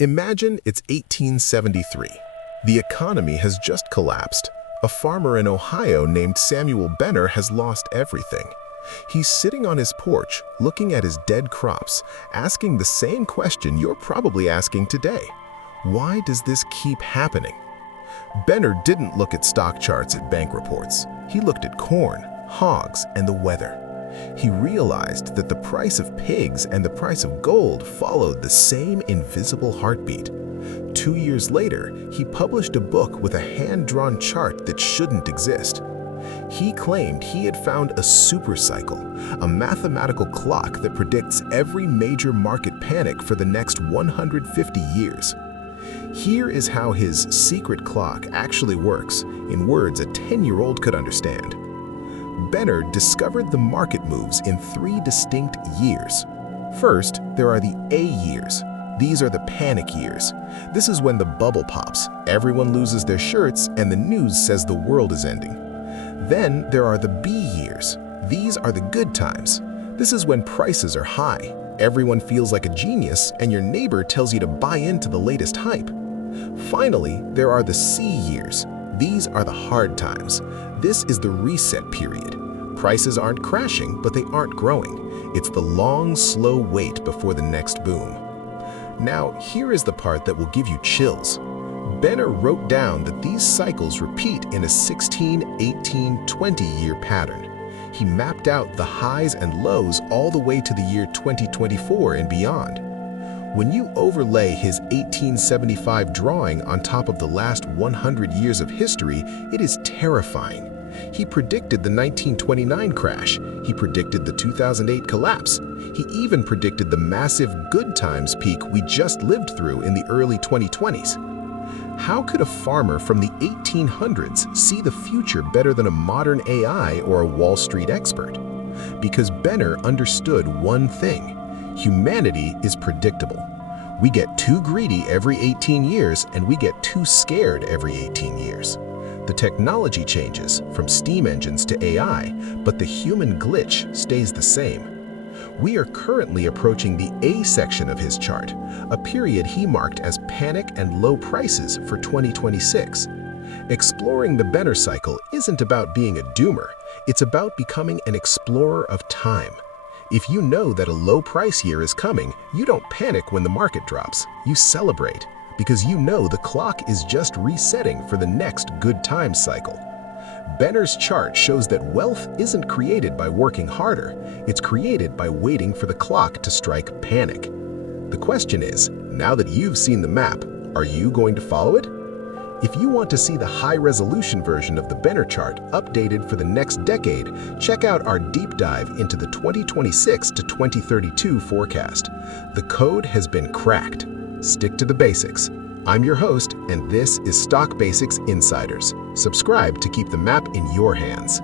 Imagine it's 1873. The economy has just collapsed. A farmer in Ohio named Samuel Benner has lost everything. He's sitting on his porch, looking at his dead crops, asking the same question you're probably asking today. Why does this keep happening? Benner didn't look at stock charts at bank reports. He looked at corn, hogs, and the weather. He realized that the price of pigs and the price of gold followed the same invisible heartbeat. 2 years later, he published a book with a hand-drawn chart that shouldn't exist. He claimed he had found a supercycle, a mathematical clock that predicts every major market panic for the next 150 years. Here is how his secret clock actually works, in words a 10-year-old could understand. Benner discovered the market moves in 3 distinct years. First, there are the A years. These are the panic years. This is when the bubble pops, everyone loses their shirts, and the news says the world is ending. Then there are the B years. These are the good times. This is when prices are high, everyone feels like a genius, and your neighbor tells you to buy into the latest hype. Finally, there are the C years. These are the hard times. This is the reset period. Prices aren't crashing, but they aren't growing. It's the long, slow wait before the next boom. Now, here is the part that will give you chills. Benner wrote down that these cycles repeat in a 16, 18, 20-year pattern. He mapped out the highs and lows all the way to the year 2024 and beyond. When you overlay his 1875 drawing on top of the last 100 years of history, it is terrifying. He predicted the 1929 crash. He predicted the 2008 collapse. He even predicted the massive good times peak we just lived through in the early 2020s. How could a farmer from the 1800s see the future better than a modern AI or a Wall Street expert? Because Benner understood one thing: humanity is predictable. We get too greedy every 18 years, and we get too scared every 18 years. The technology changes from steam engines to AI, but the human glitch stays the same. We are currently approaching the A section of his chart, a period he marked as panic and low prices for 2026. Exploring the Benner cycle isn't about being a doomer, it's about becoming an explorer of time. If you know that a low price year is coming, you don't panic when the market drops, you celebrate, because you know the clock is just resetting for the next good times cycle. Benner's chart shows that wealth isn't created by working harder, it's created by waiting for the clock to strike panic. The question is, now that you've seen the map, are you going to follow it? If you want to see the high-resolution version of the Benner chart updated for the next decade, check out our deep dive into the 2026 to 2032 forecast. The code has been cracked. Stick to the basics. I'm your host, and this is Stock Basics Insiders. Subscribe to keep the map in your hands.